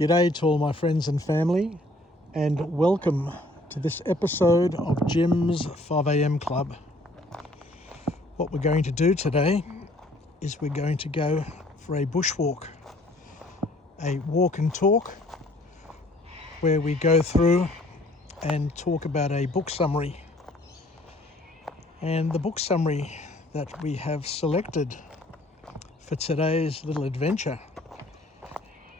G'day to all my friends and family, and welcome to this episode of Jim's 5am Club. What we're going to do today is we're going to go for a bushwalk, a walk and talk, where we go through and talk about a book summary. And the book summary that we have selected for today's little adventure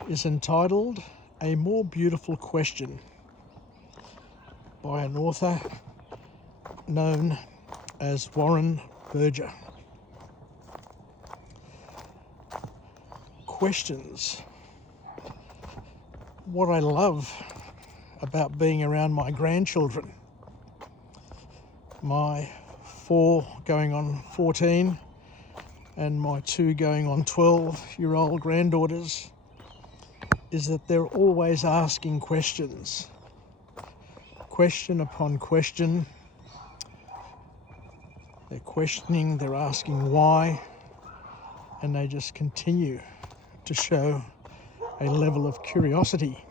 is entitled A More Beautiful Question by an author known as Warren Berger. Questions. What I love about being around my grandchildren, my 4 going on 14 and my 2 going on 12-year-old granddaughters, is that they're always asking questions, question upon question. They're questioning, they're asking why, and they just continue to show a level of curiosity,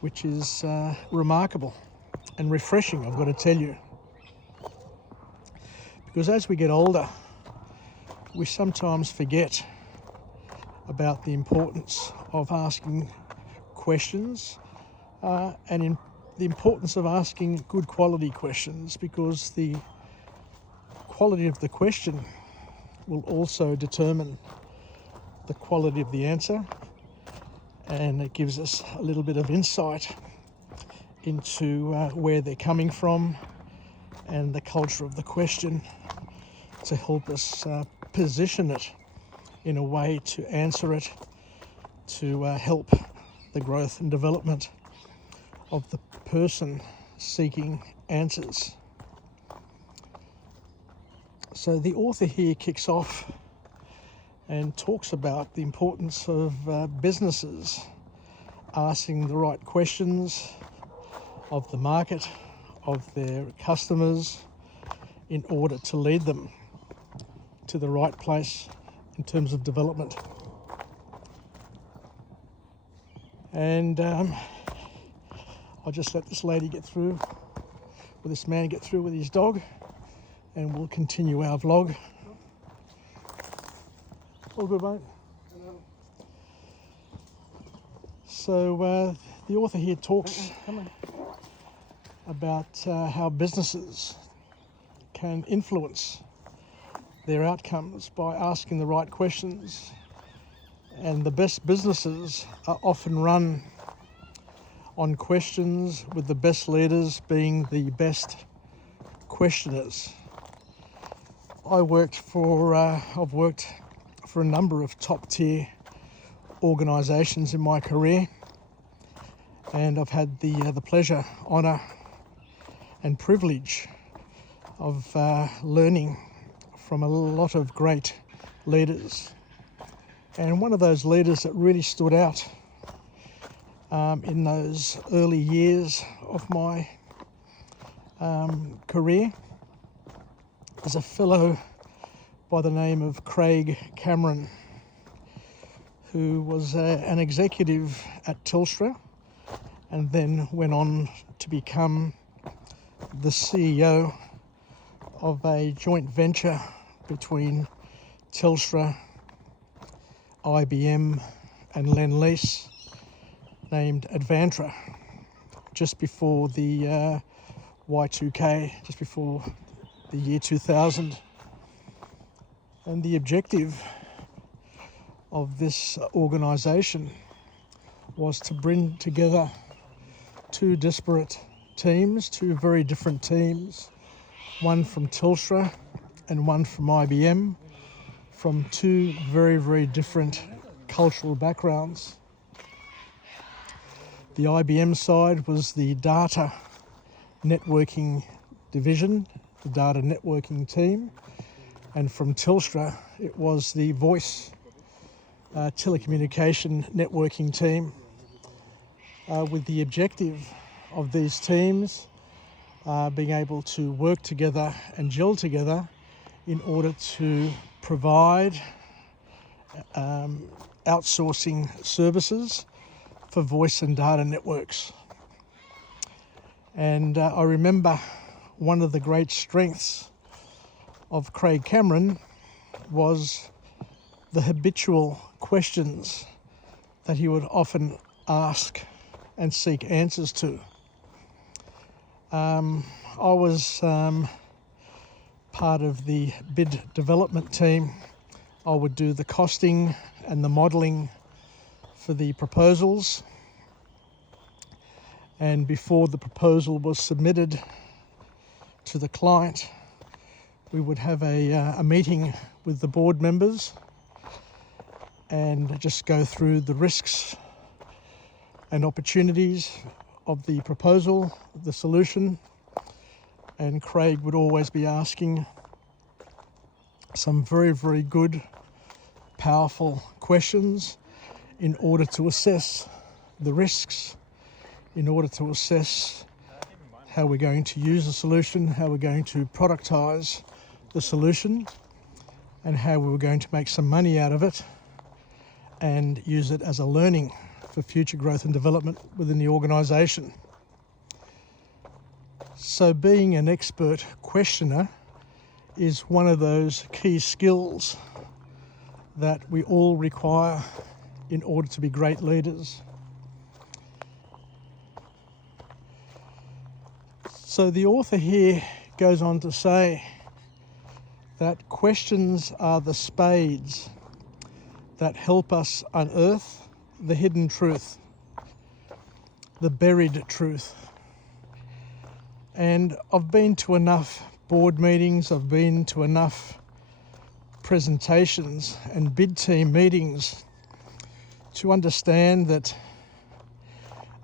which is remarkable and refreshing, I've got to tell you. Because as we get older, we sometimes forget about the importance of asking questions and the importance of asking good quality questions, because the quality of the question will also determine the quality of the answer, and it gives us a little bit of insight into where they're coming from and the culture of the question to help us position it in a way to answer it, to help the growth and development of the person seeking answers. So the author here kicks off and talks about the importance of businesses asking the right questions of the market, of their customers, in order to lead them to the right place in terms of development. And I'll just let this lady get through, or this man get through with his dog, and we'll continue our vlog. All good, mate? So the author here talks about how businesses can influence their outcomes by asking the right questions, and the best businesses are often run on questions, with the best leaders being the best questioners. I've worked for a number of top tier organisations in my career, and I've had the pleasure, honour and privilege of learning from a lot of great leaders. And one of those leaders that really stood out in those early years of my career is a fellow by the name of Craig Cameron, who was an executive at Telstra and then went on to become the CEO of a joint venture between Telstra, IBM and Lend-Lease named Advantra, just before the Y2K, just before the year 2000. And the objective of this organisation was to bring together 2 disparate teams, 2 very different teams, one from Telstra and one from IBM, from 2 very, very different cultural backgrounds. The IBM side was the data networking division, the data networking team, and from Telstra it was the voice telecommunication networking team, with the objective of these teams being able to work together and gel together in order to provide outsourcing services for voice and data networks. And I remember one of the great strengths of Craig Cameron was the habitual questions that he would often ask and seek answers to. I was part of the bid development team. I would do the costing and the modelling for the proposals. And before the proposal was submitted to the client, we would have a meeting with the board members and just go through the risks and opportunities of the proposal, the solution. And Craig would always be asking some very, very good, powerful questions in order to assess the risks, in order to assess how we're going to use the solution, how we're going to productize the solution, and how we were going to make some money out of it and use it as a learning for future growth and development within the organisation. So being an expert questioner is one of those key skills that we all require in order to be great leaders. So the author here goes on to say that questions are the spades that help us unearth the hidden truth, the buried truth. And I've been to enough board meetings, I've been to enough presentations and bid team meetings to understand that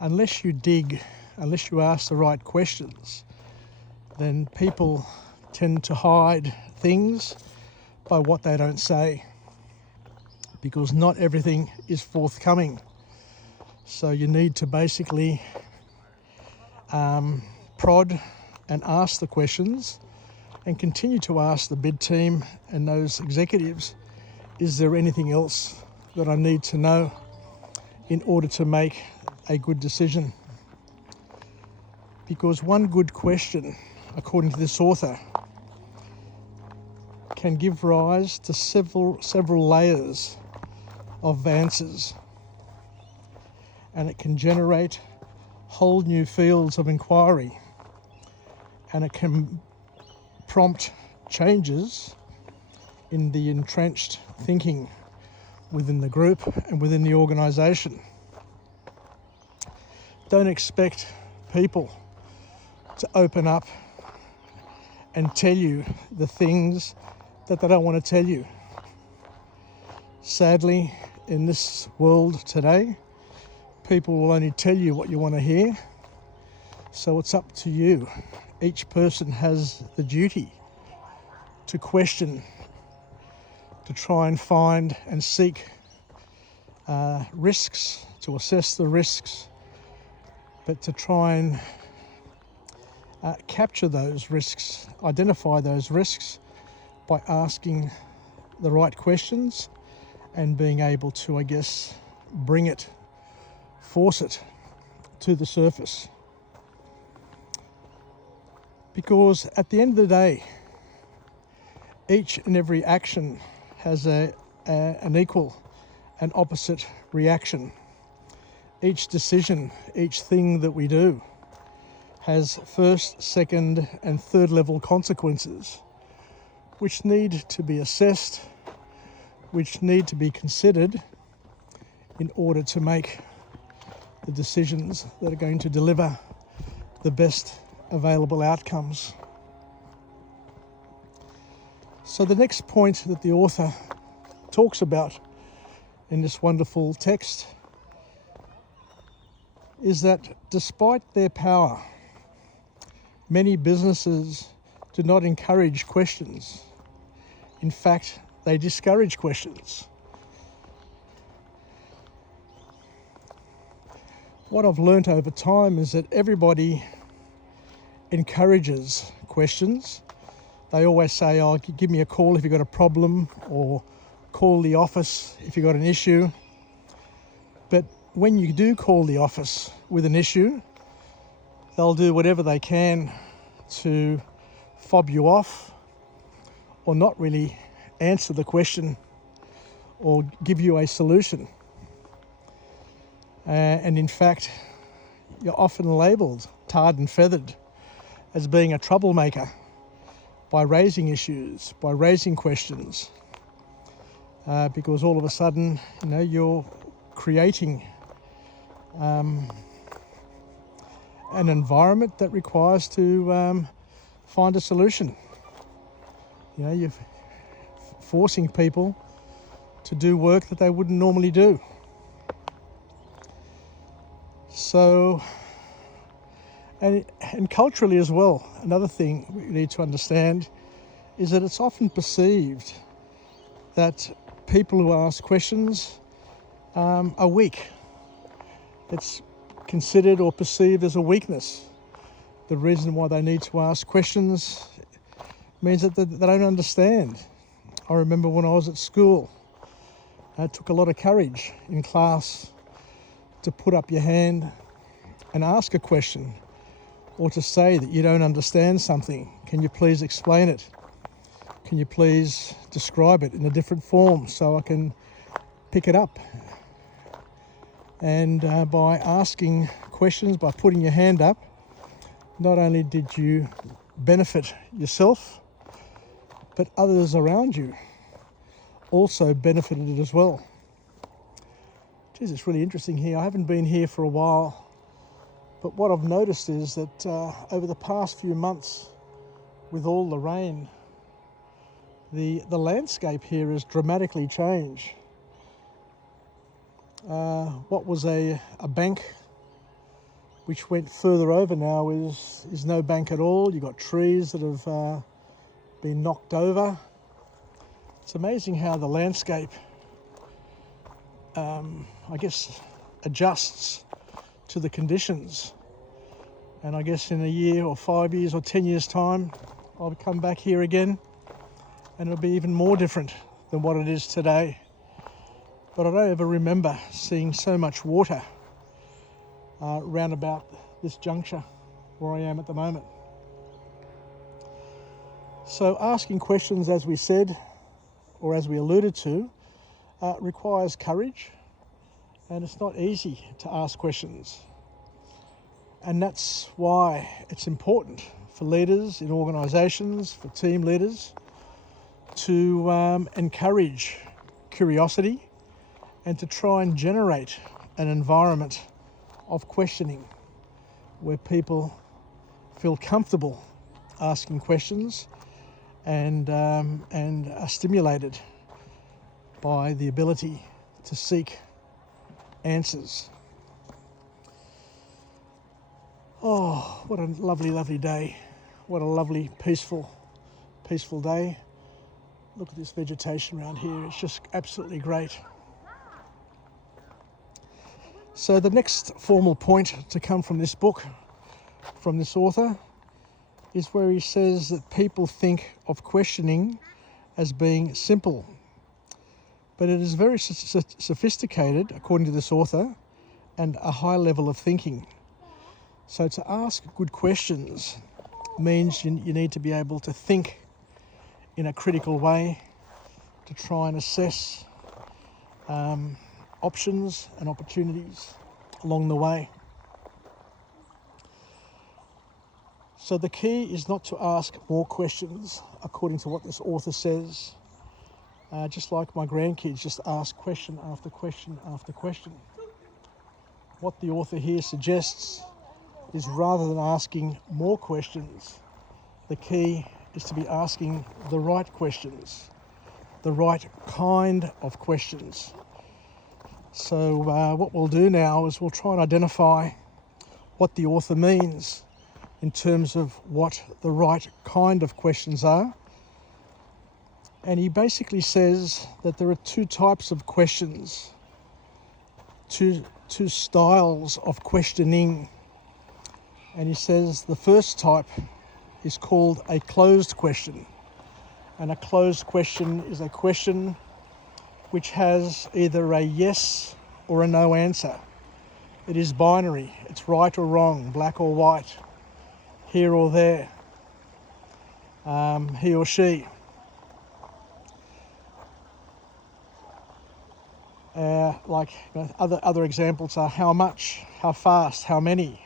unless you dig, unless you ask the right questions, then people tend to hide things by what they don't say, because not everything is forthcoming. So you need to basically prod and ask the questions and continue to ask the bid team and those executives, is there anything else that I need to know in order to make a good decision? Because one good question, according to this author, can give rise to several layers of answers, and it can generate whole new fields of inquiry, and it can prompt changes in the entrenched thinking within the group and within the organisation. Don't expect people to open up and tell you the things that they don't want to tell you. Sadly, in this world today, people will only tell you what you want to hear. So it's up to you. Each person has the duty to question, to try and find and seek risks, to assess the risks, but to try and capture those risks, identify those risks by asking the right questions and being able to, I guess, force it to the surface. Because at the end of the day, each and every action has an equal and opposite reaction. Each decision, each thing that we do has first, second, and third level consequences, which need to be assessed, which need to be considered in order to make the decisions that are going to deliver the best available outcomes. So the next point that the author talks about in this wonderful text is that despite their power, many businesses do not encourage questions. In fact, they discourage questions. What I've learnt over time is that everybody encourages questions. They always say, oh, give me a call if you've got a problem, or call the office if you've got an issue. But when you do call the office with an issue, they'll do whatever they can to fob you off or not really answer the question or give you a solution. And in fact, you're often labelled, tarred and feathered, as being a troublemaker by raising issues, by raising questions, because all of a sudden, you're creating an environment that requires to find a solution. You're forcing people to do work that they wouldn't normally do. So, and culturally as well, another thing we need to understand is that it's often perceived that people who ask questions are weak. It's considered or perceived as a weakness. The reason why they need to ask questions means that they don't understand. I remember when I was at school, it took a lot of courage in class to put up your hand and ask a question, or to say that you don't understand something. Can you please explain it? Can you please describe it in a different form so I can pick it up? And by asking questions, by putting your hand up, not only did you benefit yourself, but others around you also benefited as well. Geez, it's really interesting here. I haven't been here for a while, but what I've noticed is that over the past few months, with all the rain, the landscape here has dramatically changed. What was a bank which went further over now is no bank at all. You've got trees that have been knocked over. It's amazing how the landscape, I guess, adjusts to the conditions. And I guess in a year or 5 years or 10 years time, I'll come back here again and it'll be even more different than what it is today. But I don't ever remember seeing so much water round about this juncture where I am at the moment. So asking questions, as we said, or as we alluded to, requires courage, and it's not easy to ask questions. And that's why it's important for leaders in organisations, for team leaders, to encourage curiosity and to try and generate an environment of questioning where people feel comfortable asking questions and are stimulated by the ability to seek answers. Oh, what a lovely, lovely day. What a lovely, peaceful day. Look at this vegetation around here. It's just absolutely great. So the next formal point to come from this book, from this author, is where he says that people think of questioning as being simple. But it is very sophisticated, according to this author, and a high level of thinking. So to ask good questions means you need to be able to think in a critical way, to try and assess options and opportunities along the way. So the key is not to ask more questions, according to what this author says. Just like my grandkids, just ask question after question after question. What the author here suggests is, rather than asking more questions, the key is to be asking the right questions, the right kind of questions. So what we'll do now is we'll try and identify what the author means in terms of what the right kind of questions are. And he basically says that there are two types of questions, two styles of questioning. And he says the first type is called a closed question. And a closed question is a question which has either a yes or a no answer. It is binary. It's right or wrong, black or white, here or there, he or she. Other examples are how much, how fast, how many.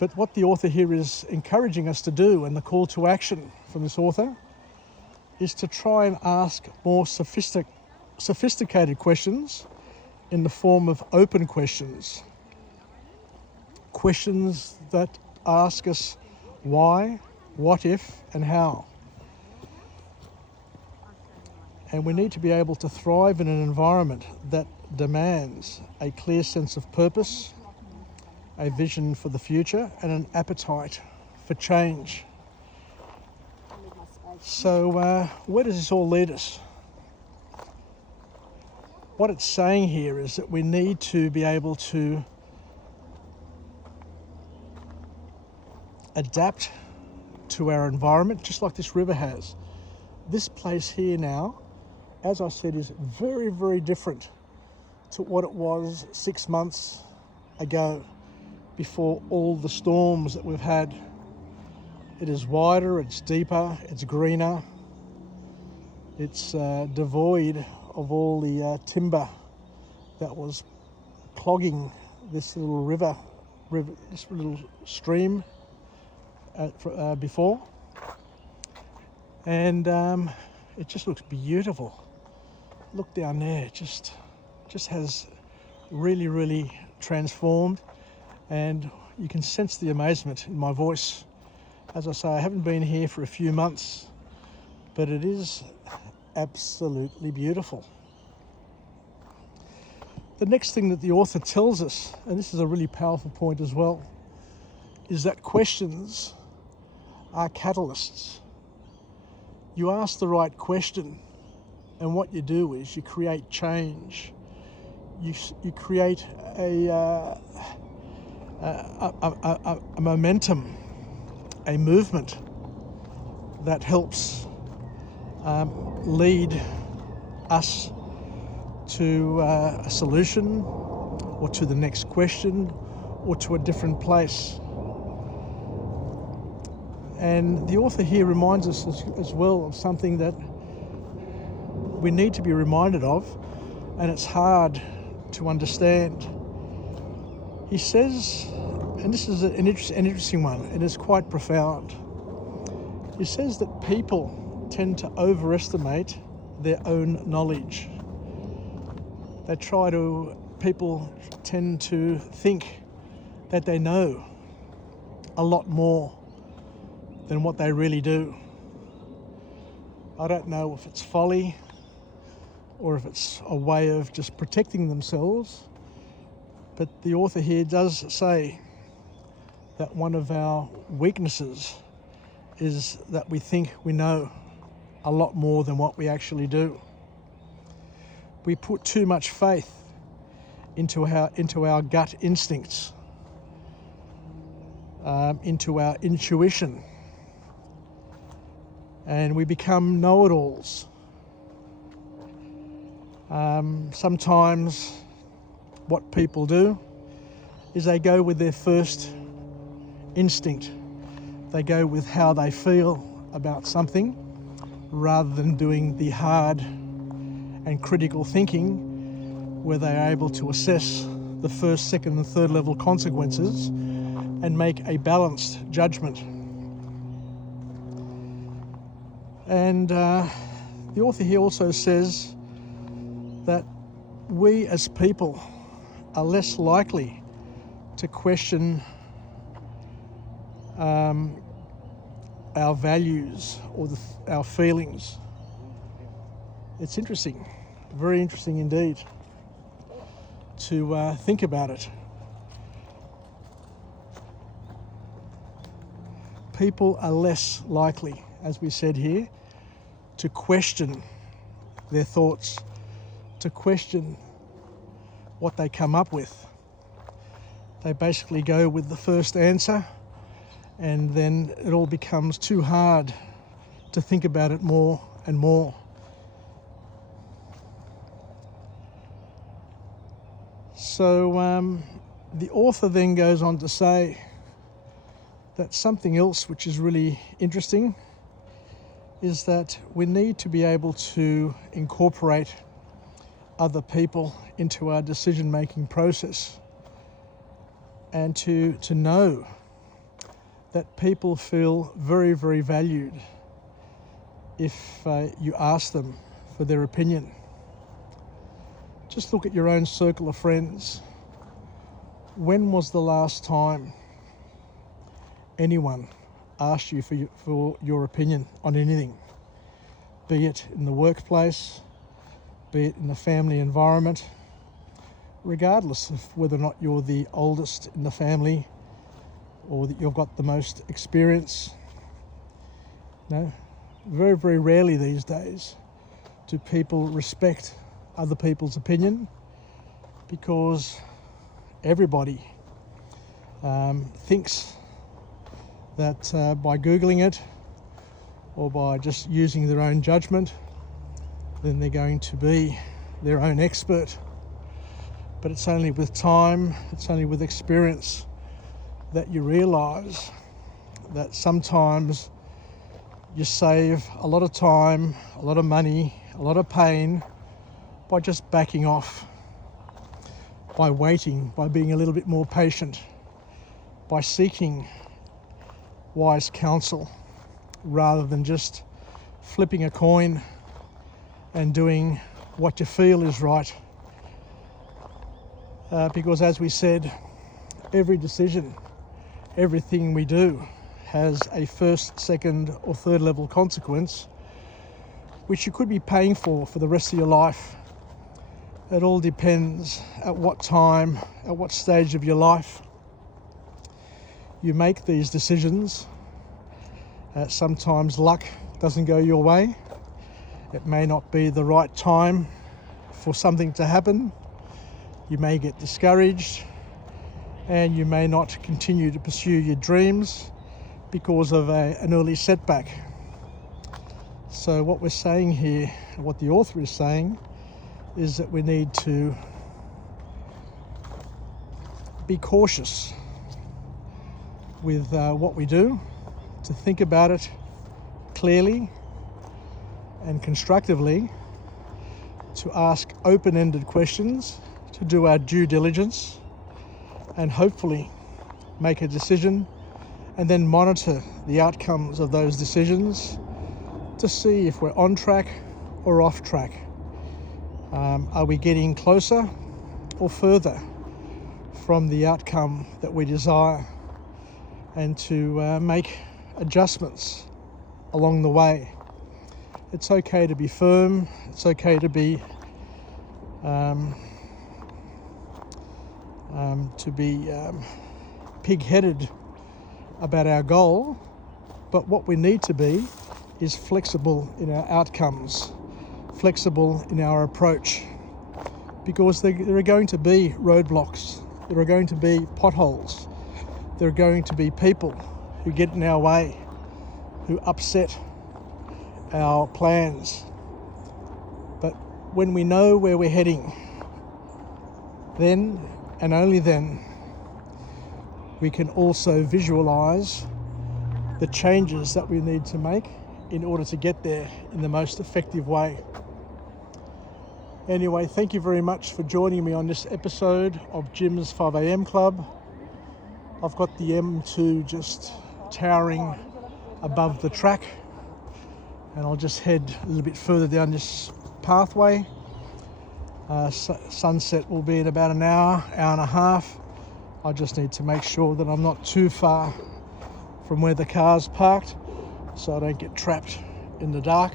But what the author here is encouraging us to do, and the call to action from this author, is to try and ask more sophisticated questions in the form of open questions. Questions that ask us why, what if, and how. And we need to be able to thrive in an environment that demands a clear sense of purpose, a vision for the future, and an appetite for change. So where does this all lead us? What it's saying here is that we need to be able to adapt to our environment, just like this river has. This place here now, as I said, is very, very different to what it was 6 months ago, before all the storms that we've had. It is wider, it's deeper, it's greener, it's devoid of all the timber that was clogging this little river, this little stream before. And it just looks beautiful. Look down there, it just has really, really transformed, and you can sense the amazement in my voice. As I say, I haven't been here for a few months, but it is absolutely beautiful. The next thing that the author tells us, and this is a really powerful point as well, is that questions are catalysts. You ask the right question, and what you do is you create change. You create a momentum, a movement that helps lead us to a solution, or to the next question, or to a different place. And the author here reminds us as well of something that we need to be reminded of, and it's hard to understand. He says, and this is an interesting one, and it's quite profound. He says that people tend to overestimate their own knowledge. People tend to think that they know a lot more than what they really do. I don't know if it's folly or if it's a way of just protecting themselves, but the author here does say that one of our weaknesses is that we think we know a lot more than what we actually do. We put too much faith into our gut instincts, into our intuition, and we become know-it-alls. Sometimes what people do is they go with their first instinct. They go with how they feel about something, rather than doing the hard and critical thinking, where they are able to assess the first, second and third level consequences and make a balanced judgment. And the author here also says that we as people are less likely to question our values or our feelings. It's interesting, very interesting indeed, to think about it. People are less likely, as we said here, to question their thoughts, to question what they come up with. They basically go with the first answer, and then it all becomes too hard to think about it more and more. So the author then goes on to say that something else which is really interesting is that we need to be able to incorporate other people into our decision-making process, and to know that people feel very, very valued if you ask them for their opinion. Just look at your own circle of friends. When was the last time anyone asked you for your opinion on anything? Be it in the workplace, be it in the family environment, regardless of whether or not you're the oldest in the family or that you've got the most experience. No, very, very rarely these days do people respect other people's opinion, because everybody thinks that by Googling it or by just using their own judgment, then they're going to be their own expert. But it's only with time, it's only with experience that you realise that sometimes you save a lot of time, a lot of money, a lot of pain by just backing off, by waiting, by being a little bit more patient, by seeking wise counsel rather than just flipping a coin and doing what you feel is right. Because as we said, every decision, everything we do has a first, second or third level consequence, which you could be paying for the rest of your life. It all depends at what time, at what stage of your life you make these decisions. Sometimes luck doesn't go your way. It may not be the right time for something to happen. You may get discouraged, and you may not continue to pursue your dreams because of an early setback. So what we're saying here, what the author is saying, is that we need to be cautious with what we do, to think about it clearly and constructively, to ask open-ended questions, to do our due diligence, and hopefully make a decision, and then monitor the outcomes of those decisions to see if we're on track or off track. Are we getting closer or further from the outcome that we desire, and to make adjustments along the way. It's okay to be firm, it's okay to be pig-headed about our goal, but what we need to be is flexible in our outcomes, flexible in our approach, because there are going to be roadblocks, there are going to be potholes, there are going to be people who get in our way, who upset our plans. But when we know where we're heading, then and only then we can also visualize the changes that we need to make in order to get there in the most effective way. Anyway, thank you very much for joining me on this episode of Jim's 5am Club. I've got the M2 just towering above the track, and I'll just head a little bit further down this pathway. Sunset will be in about an hour, hour and a half. I just need to make sure that I'm not too far from where the car's parked, so I don't get trapped in the dark.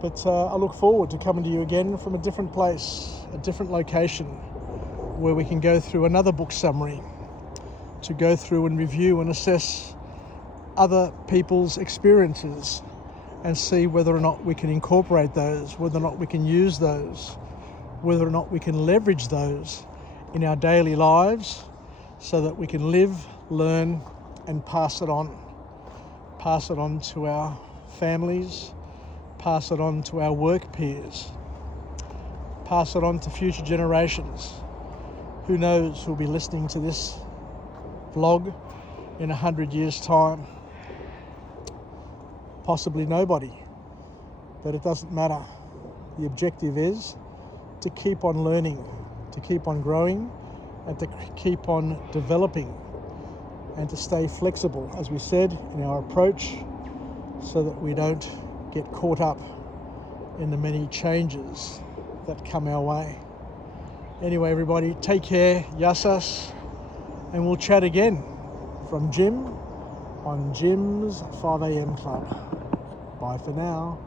But I look forward to coming to you again from a different place, a different location, where we can go through another book summary, to go through and review and assess other people's experiences and see whether or not we can incorporate those, whether or not we can use those, whether or not we can leverage those in our daily lives so that we can live, learn and pass it on. Pass it on to our families, pass it on to our work peers, pass it on to future generations. Who knows who'll be listening to this vlog in 100 years' time? Possibly nobody, but it doesn't matter. The objective is to keep on learning, to keep on growing, and to keep on developing, and to stay flexible, as we said, in our approach, so that we don't get caught up in the many changes that come our way. Anyway, everybody, take care, Yassas, and we'll chat again from Jim on Jim's 5am Club. Bye for now.